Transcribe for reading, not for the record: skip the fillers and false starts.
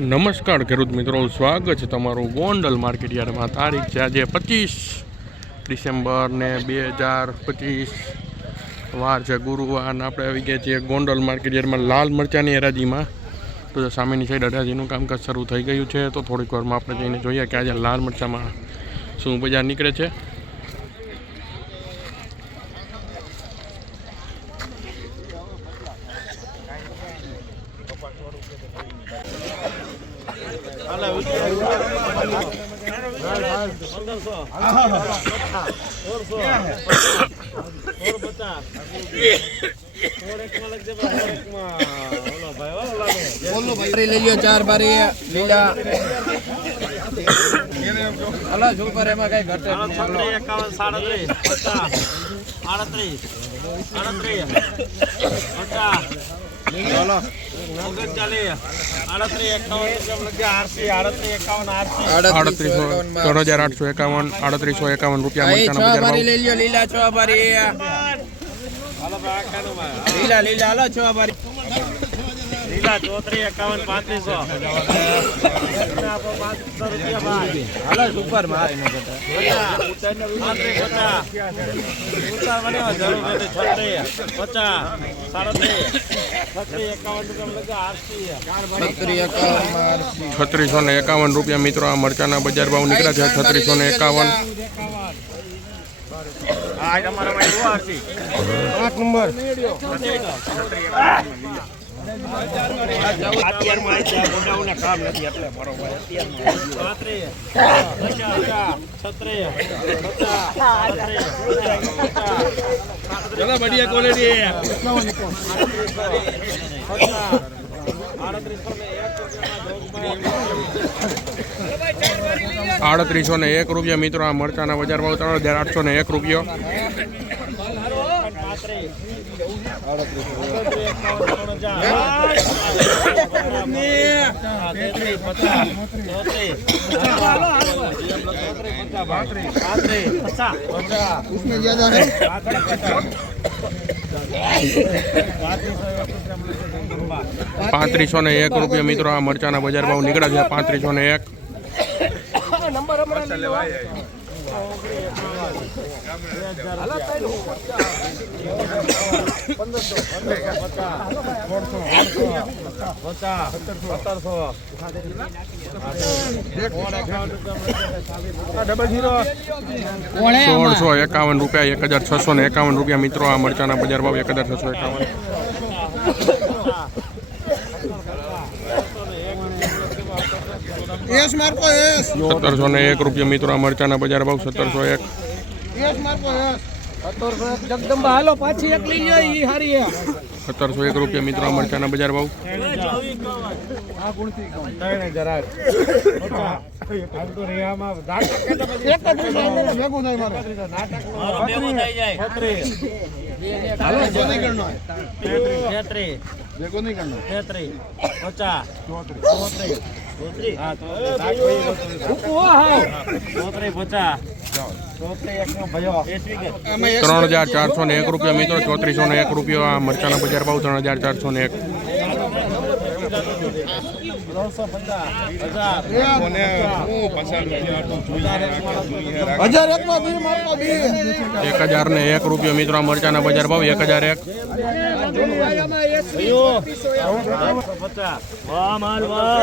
નમસ્કાર ખેડૂત મિત્રો, સ્વાગત છે તમારું ગોંડલ માર્કેટ યાર્ડમાં. તારીખ છે આજે 25 ડિસેમ્બર ને 2025, વાર છે ગુરુવાર. આપણે આવી ગયા છીએ ગોંડલ માર્કેટ યાર્ડમાં લાલ મરચાંની હરાજીમાં. તો સામેની સાઈડ હરાજીનું કામકાજ શરૂ થઈ ગયું છે. તો થોડીક વારમાં આપણે જઈને જોઈએ કે આજે લાલ મરચાંમાં શું બજાર નીકળે છે. લઈ લો 4 બારી લીલા હલો સુપર એમાં કઈ ઘટે 51 લીલા 6 બારી લીલા લીલા હલો 6 બારી લીલા 34 51 હાલો સુપર મારે નો ₹3651 મિત્રો. આ મરચાના બજાર ભાવ નીકળ્યા છે 3651. 8 નંબર बढ़िया क्वालिटी है. 3801 રૂપિયા મિત્રો. આ મરચાના બજાર ભાવ 3801 રૂપિયા. उसमें ज्यादा है 3501 રૂપિયા મિત્રો. આ મરચાના બજાર ભાવ નીકળ્યા છે 3501. ₹1651 રૂપિયા. 1651 રૂપિયા મિત્રો. આ મરચાના બજાર ભાવ 1651. 1701 રૂપિયા મિત્રો. આ મરચાના બજાર ભાવ 1701. જગદંબા હાલો પાછી એક લઈ લ્યો ઈ હારી 1701 રૂપિયા મિત્રો. આ મરચાના બજાર ભાવ. ₹3401 રૂપિયા મિત્રો. 3401 રૂપિયા. આ મરચાના બજાર ભાવ 3401. ₹1001 રૂપિયા મિત્રો. આ મરચાના બજાર ભાવ 1001. વાહ માલ વાહ